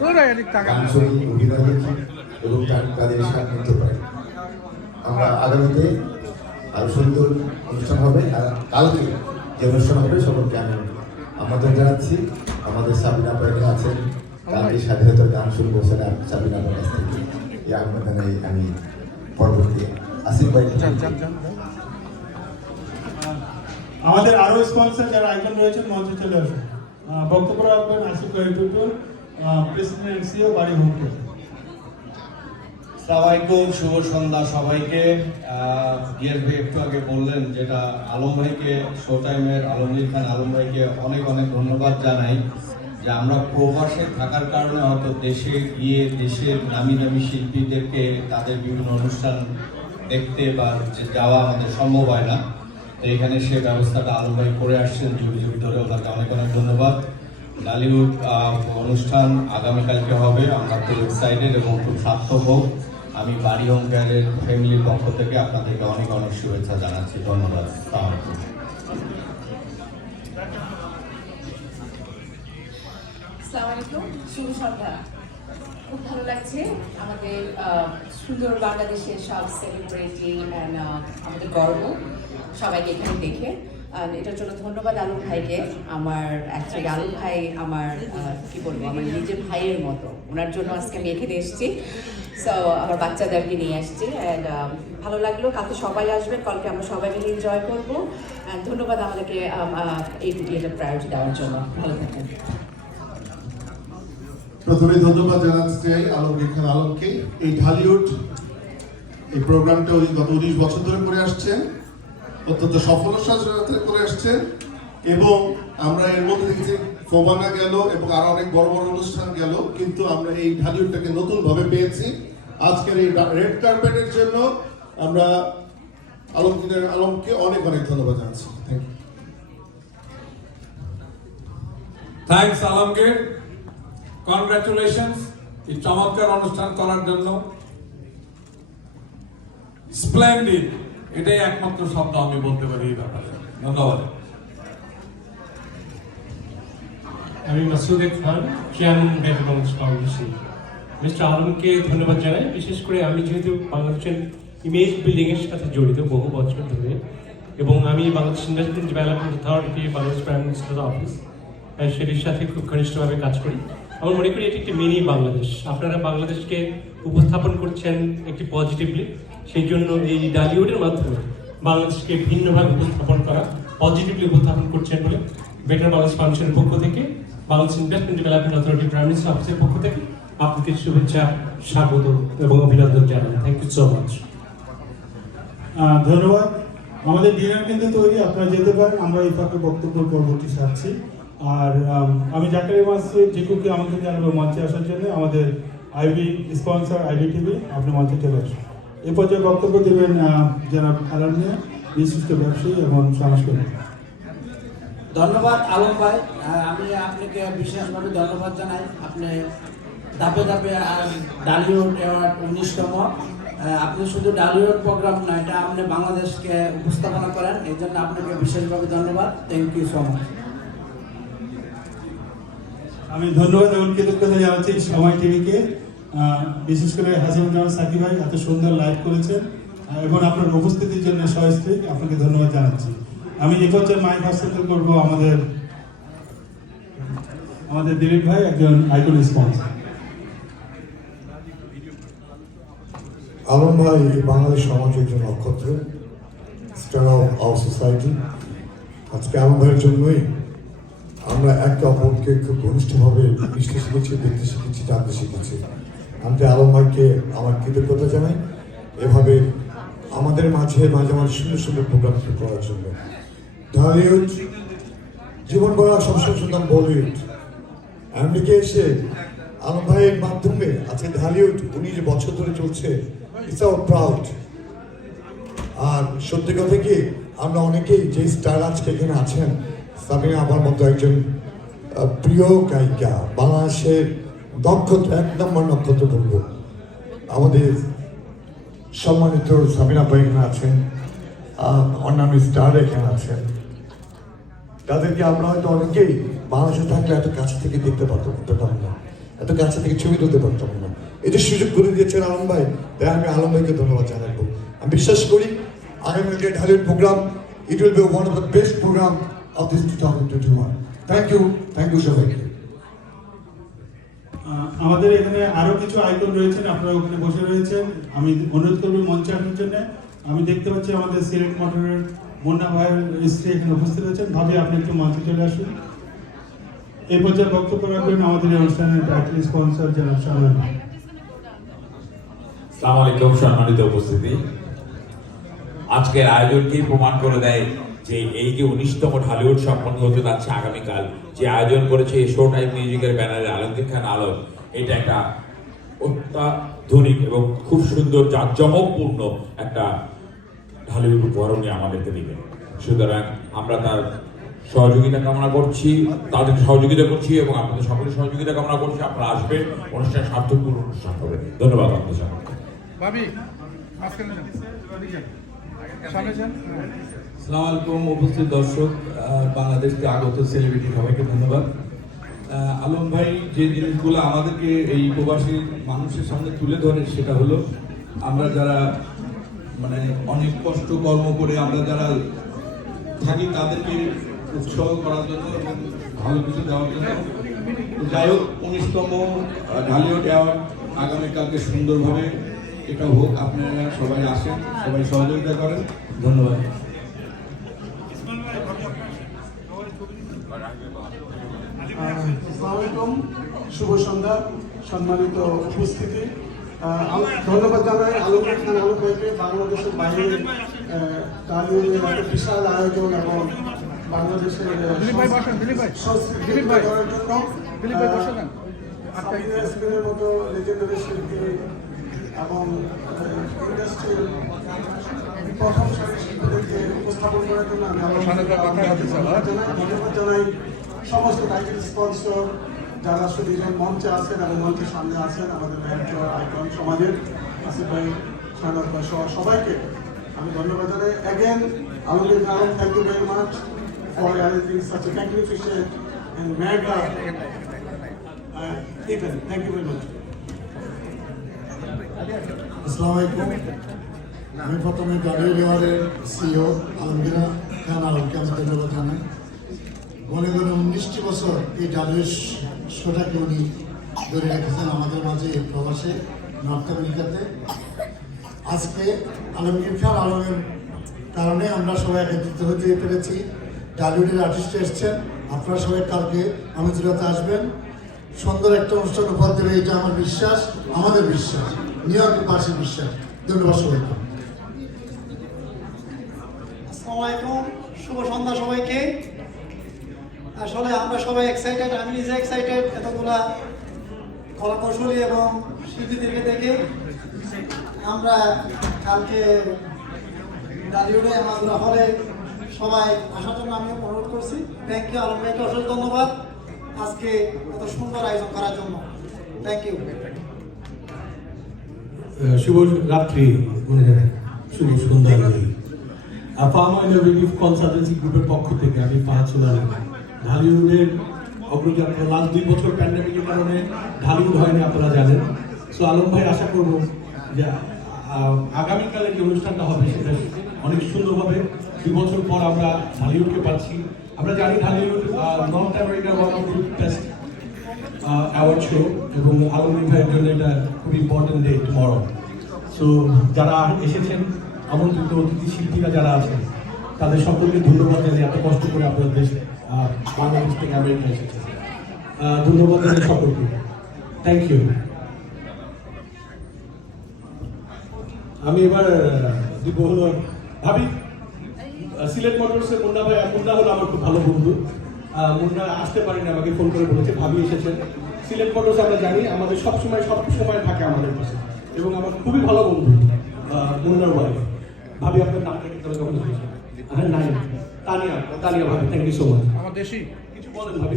গানসঙ্গীত অভিনয় দেখি এবং তাদের সান্নিধ্য পাই। আমরা আগামীতে আরো সুন্দর অনুষ্ঠান হবে, আর কালকে যে অনুষ্ঠান হবে সকলকে আমি আমন্ত্রণ জানাচ্ছি। আমাদের সাবিনা পাইকা আছেন, গান্ধী স্বাধীনতার গান শুরু করছেন আর সাবিনা পাইকা থেকে এই আমন্ত্রণে আমি পরবর্তী আসিফ ভাই। আমাদের আরো স্পন্সর যারা আইকন রয়েছেন মঞ্চে চলে আসুন। বক্তব্য রাখবেন আসিফ ভাই টুটুল, প্রেসিডেন্ট এন্ড সিইও বাড়ি হোম কেয়ার। আসসালামু আলাইকুম, শুভ সন্ধ্যা সবাইকে। ডিয়ার ভাই একটু আগে বললেন যেটা আলম ভাইকে, শো টাইমের আলমগীর খান আলম ভাইকে অনেক অনেক ধন্যবাদ জানাই যে আমরা প্রবাসে থাকার কারণে হয়তো দেশে গিয়ে দেশের নামি দামি শিল্পীদেরকে তাদের বিভিন্ন অনুষ্ঠান দেখতে বা যাওয়া আমাদের সম্ভব হয় না। তো এখানে সে ব্যবস্থাটা আলম ভাই করে আসছেন যুগে যুগ ধরে, ওনাকে অনেক অনেক ধন্যবাদ। ডালিউড অনুষ্ঠান আগামীকালকে হবে, আমরা খুব এক্সাইটেড এবং খুব সার্থক হোক। আমি বাড়ি হোম কেয়ারের ফ্যামিলির পক্ষ থেকে আপনাদেরকে অনেক অনেক শুভেচ্ছা জানাচ্ছি। ধন্যবাদ। আসসালামু আলাইকুম, শুভ সন্ধ্যা। খুব ভালো লাগছে আমাদের সুন্দর বাংলাদেশের সব সেলিব্রিটি অ্যান্ড আমাদের গর্ব সবাইকে এখানে দেখে। এটার জন্য ধন্যবাদ আলম ভাইকে। আমার অ্যাকচুয়ালি আলম ভাই আমার কি বলবো, আমার নিজের ভাইয়ের মতো। ওনার জন্য আজকে আমি এখানে এসেছি, সো আমার বাচ্চাদেরকে নিয়ে আসছি। অ্যান্ড ভালো লাগলো, কালকে সবাই আসবেন, কালকে আমরা সবাই মিলে এনজয় করবো। অ্যান্ড ধন্যবাদ আমাদেরকে এই এটা প্রায়োরিটি দেওয়ার জন্য। ভালো থাকেন। প্রথমে ধন্যবাদ জানাতে চাই আলমগীর খান আলমকে। এই ঢালিউড এই প্রোগ্রামটা উনি গত 19 বছর ধরে করে আসছেন, অত্যন্ত সফলতার সাথে করে আসছেন। এবং আমরা এর মধ্যে দেখেছি ফোবানা গেল এবং আরো অনেক বড় বড় অনুষ্ঠান গেল, কিন্তু আমরা এই ঢালিউডটাকে নতুন ভাবে পেয়েছি। আজকের এই রেড কার্পেটের জন্য আমরা আলমগীর আলমকে অনেক অনেক ধন্যবাদ জানাচ্ছি। Thank you. Thanks Alamgir, congratulations এই চমৎকার অনুষ্ঠান করার জন্য। স্প্লেন্ডিড, এটাই একমাত্র শব্দ আমি বলতে পারি এই ব্যাপারে। ধন্যবাদ। আমি মাসুদ খান, চেয়ারম্যান ব্যাকগ্রাউন্ড ফাউন্ডেশন। মিস্টার আলমকে ধন্যবাদ জানাই। বিশেষ করে আমি যেহেতু বাংলাদেশের ইমেজ বিল্ডিংয়ের সাথে জড়িত বহু বছর ধরে, এবং আমি Bangladesh investment development authority, Bangladesh prime minister office, সেটির সাথে খুব ঘনিষ্ঠভাবে কাজ করি। আমার মনে করি এটি একটি মিনি বাংলাদেশ। আপনারা বাংলাদেশকে উপস্থাপন করছেন একটি পজিটিভলি, সেই জন্য এই ডালিউডের মাধ্যমে বাংলাদেশকে ভিন্নভাবে উপস্থাপন করা, পজিটিভলি উপস্থাপন করছেন বলে বেটার বাংলাদেশ ফাউন্ডেশনের পক্ষ থেকে, Bangladesh investment development authority prime minister অফিসের পক্ষ থেকে আপনাকে শুভেচ্ছা, স্বাগত এবং অভিনন্দন জানাই। Thank you so much. ধন্যবাদ। আমাদের ডিনার কিন্তু তৈরি, আপনারা যেতে পারেন। আমরা এই ফাঁকে বক্তব্য পরবর্তী সারছি। আর আমি জাকারিয়া মাসুদ জিকুকে আমাকে জানাবো মঞ্চে আসার জন্য। আমাদের আইবি স্পন্সর আইবি টিভি, আপনি মঞ্চে চলে আসুন। এ পর্যায়ে বক্তব্য দেবেন জনাব আলম মিয়া, বিশিষ্ট ব্যবসায়ী এবং সমাজকর্মী। ধন্যবাদ আলম ভাই, আমি আপনাকে বিশেষভাবে ধন্যবাদ জানাই। আপনি ধাপে ধাপে ডালিউড অ্যাওয়ার্ড 19তম, আপনি শুধু ডালিউড প্রোগ্রাম না, এটা আপনি বাংলাদেশকে উপস্থাপনা করেন, এই জন্য আপনাকে বিশেষভাবে ধন্যবাদ। Thank you so much. আমি ধন্যবাদ এবং কৃতজ্ঞতা জানাচ্ছি সময় টিভিকে, বিশেষ করে হাসিমুজ্জামান সাকিব ভাই এত সুন্দর লাইভ করেছেন এবং আপনার উপস্থিতির জন্য সহস্ত্রীক আপনাকে ধন্যবাদ জানাচ্ছি। আমি এ পর্যায়ে মাইক হস্তান্তর করবো আমাদের দিলীপ ভাই, একজন আইকন স্পন্সর। আলম ভাই বাংলাদেশ সমাজের একজন নক্ষত্র, স্টার অফ আওয়ার সোসাইটি। আজকে আলম ভাইয়ের জন্যই আমরা একে অপরকে খুব ঘনিষ্ঠভাবে মিশতে শিখেছি, দেখতে শিখেছি, জানতে শিখেছি। আমি আলম ভাইকে আমার কৃতজ্ঞতা জানাই এভাবে আমাদের মাঝে মাঝে মাঝে সুন্দর সুন্দর প্রোগ্রাম করার জন্য। ঢালিউড জীবন গড়া সবসময় শুনতাম বলিউড, আমেরিকা এসে আলম ভাইয়ের মাধ্যমে আজকে ঢালিউড 19 বছর ধরে চলছে। It's hour proud. আর সত্যি কথা কি, আমরা অনেকেই যে স্টার আজকে এখানে আছেন, সাবিনা আমার মতো একজন প্রিয় গায়িকা, বাংলাদেশের নক্ষত্র, এক নম্বর নক্ষত্র বলব। আমাদের সম্মানিত সাবিনা ভাই এখানে আছেন, অন্যান্য স্টার এখানে আছেন। তাদেরকে আমরা হয়তো অনেকেই বাংলাদেশে থাকলে এত কাছ থেকে দেখতে পারতাম না, এত কাছে থেকে ছবি তুলতে পারতাম না। এটা সুযোগ করে দিয়েছেন আলম ভাই, তাই আমি আলম ভাইকে ধন্যবাদ জানাবো। আমি বিশ্বাস করি আগামী যে Dhallywood program, it will be one of the best program of this 2021। Thank you সবাইকে। আমাদের এখানে আরো কিছু আইকন রয়েছেন, আপনারা ওখানে বসে রয়েছেন। আমি অনুরোধ করবো মঞ্চে আসার জন্য। আমি দেখতে পাচ্ছি আমাদের সিলেট মোটরের মুন্না ভাইয়ের স্ত্রী এখানে উপস্থিত রয়েছেন। ভাবি, আপনি একটু মঞ্চে চলে আসুন। এই পর্যায়ে বক্তব্য রাখবেন আমাদের এই অনুষ্ঠানের টাইটেল স্পন্সর জনাব শাহনাজ। আসসালামু আলাইকুম সম্মানিত উপস্থিতি। আজকের আয়োজনকেই প্রমাণ করে দেয় যে এই যে 19তম ঢালিউড সম্পন্ন হতে যাচ্ছে আগামীকাল, যে আয়োজন করেছে শো টাইম মিউজিকের ব্যানারে আলমগীর খান আলম, এটা একটা অত্যাধুনিক এবং খুব সুন্দর জাঁকজমকপূর্ণ একটা ঢালিউড উপহার নিয়ে আমাদেরকে দিবেন। সুতরাং আমরা তার সহযোগিতা কামনা করছি, তাদের সহযোগিতা করছি এবং আপনাদের সকলের সহযোগিতা কামনা করছি। আপনারা আসবেন, অনুষ্ঠান সার্থকপূর্ণ অনুষ্ঠান হবে। ধন্যবাদ আপনাদের সকলকে। আসসালামু আলাইকুম উপস্থিত দর্শক, বাংলাদেশ থেকে আগত সেলিব্রিটি সবাইকে ধন্যবাদ। আলম ভাই যে জিনিসগুলো আমাদেরকে এই প্রবাসী মানুষের সামনে তুলে ধরে, সেটা হলো আমরা যারা মানে অনেক কষ্ট কর্ম করে আমরা যারা থাকি তাদেরকে উৎসাহ করার জন্য এবং ভালো কিছু দেওয়ার জন্য। যাই হোক, 19তম ঢালিউড অ্যাওয়ার্ড আগামীকালকে সুন্দরভাবে এটা হোক। আপনারা সবাই আসেন, সবাই সহযোগিতা করেন। ধন্যবাদ। আসসালামু আলাইকুম, শুভ সন্ধ্যা, সম্মানিত উপস্থিতি। ধন্যবাদ জানাই আলমগীর খান আলম ভাইকে বাংলাদেশের বাইরে ঢালিউডের একটা বিশাল আয়োজন এবং বাংলাদেশের সংস্কৃতি করার জন্য সাবিনা ইয়াসমিনের মতো লেজেন্ডারি শিল্পী এবং ইন্ডাস্ট্রির প্রথম সারির শিল্পীদেরকে উপস্থাপন করার জন্য আমি ধন্যবাদ জানাই সমস্ত টাইটেল স্পন্সর যারা শুধু মঞ্চে আছেন এবং মঞ্চের সামনে আছেন, আমাদের মেন্টর আইকন সমাজের আসিফ ভাই, শাহনাজ ভাই সহ সবাইকে আমি ধন্যবাদ জানাই। Again Alamgir Khan, thank you very much for arranging such a magnificent and mega event. Thank you very much. আসসালামু আলাইকুম। আমি প্রথমে ঢালিউড অ্যাওয়ার্ডের সিইও আলমগীর খান আলমকে আমি ধন্যবাদ জানাই। মনে করেন 19টি বছর এই ঢালিউড শোটাকে উনি ধরে রেখেছেন আমাদের মাঝে এই প্রবাসে নর্থ আমেরিকাতে। আজকে আলমগীর খান আলমের কারণে আমরা সবাই একত্রিত হতে পেরেছি। ঢালিউডের আর্টিস্ট এসছেন, আপনারা সবাই কালকে আমন্ত্রণে আসবেন। সুন্দর একটা অনুষ্ঠান উপহার দেবে, এটা আমার বিশ্বাস, আমাদের বিশ্বাস, নিউ ইয়র্কবাসীর বিশ্বাস। ধন্যবাদ সবাইকে। আসসালামু আলাইকুম, শুভ সন্ধ্যা সবাইকে। আসলে আমরা সবাই এক্সাইটেড, আমি নিজে এক্সাইটেড এতগুলা কলাকৌশলী এবং শিল্পীদেরকে দেখে। আমরা কালকে ঢালিউডে আমাদের হলে সবাই আসার জন্য আমি অনুরোধ করছি। থ্যাংক ইউ আলম ভাইকে, অসংখ্য ধন্যবাদ আজকে এত সুন্দর আয়োজন করার জন্য। Thank you. শুভ রাত্রি, শুভ সন্ধ্যা। ফার্ম অয়েল রিলিফ কনসালটেন্সি গ্রুপের পক্ষ থেকে আমি ফাহাদ সুলাইমান। ঢালিউডের অগ্রগতি, আপনারা লাস্ট 2 বছর প্যান্ডেমিকের কারণে ঢালিউড হয়নি, আপনারা জানেন। সো আলম ভাই, আশা করবো যে আগামীকালের যে অনুষ্ঠানটা হবে সেটা অনেক সুন্দর হবে। 2 বছর পর আমরা ঢালিউডকে পাচ্ছি। আমরা জানি ঢালিউড নর্থ আমেরিকার one of the best award show, এবং আলমগীর ভাইয়ের জন্য এটা খুব ইম্পর্টেন্ট ডে টুমরো। সো যারা এসেছেন, আমন্ত্রিত অতিথি শিল্পীরা যারা আছেন, তাদের সকলকে ধন্যবাদ জানাই। এত কষ্ট করে আপনাদের দেশ বাংলাদেশ থেকে আমেরিকা এসেছে, ধন্যবাদ জানাই সকলকে। Thank you. আমি এবার দিব হলো ভাবি, সিলেট মোটরসের মুন্না ভাই। মুন্না হলো আমার খুব ভালো বন্ধু। মুন্না আসতে পারেনি, আমাকে ফোন করে বলেছে ভাবি এসেছেন। সিলেট মোটরস আমরা জানি আমাদের সব সময় থাকে আমাদের পাশে, এবং আমার খুবই ভালো বন্ধু মুন্নার ওয়াইফ। ভাবি, আপনার নামটা কি তাহলে কখন হয়েছে? হ্যাঁ, নাই, তানিয়া ভাবি, থ্যাংক ইউ সো মাচ। আমার দেশি কিছু বলেন ভাবি।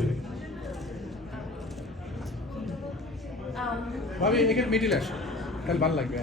ভাবি এখানে মিডিল আসে, তাহলে ভালো লাগবে।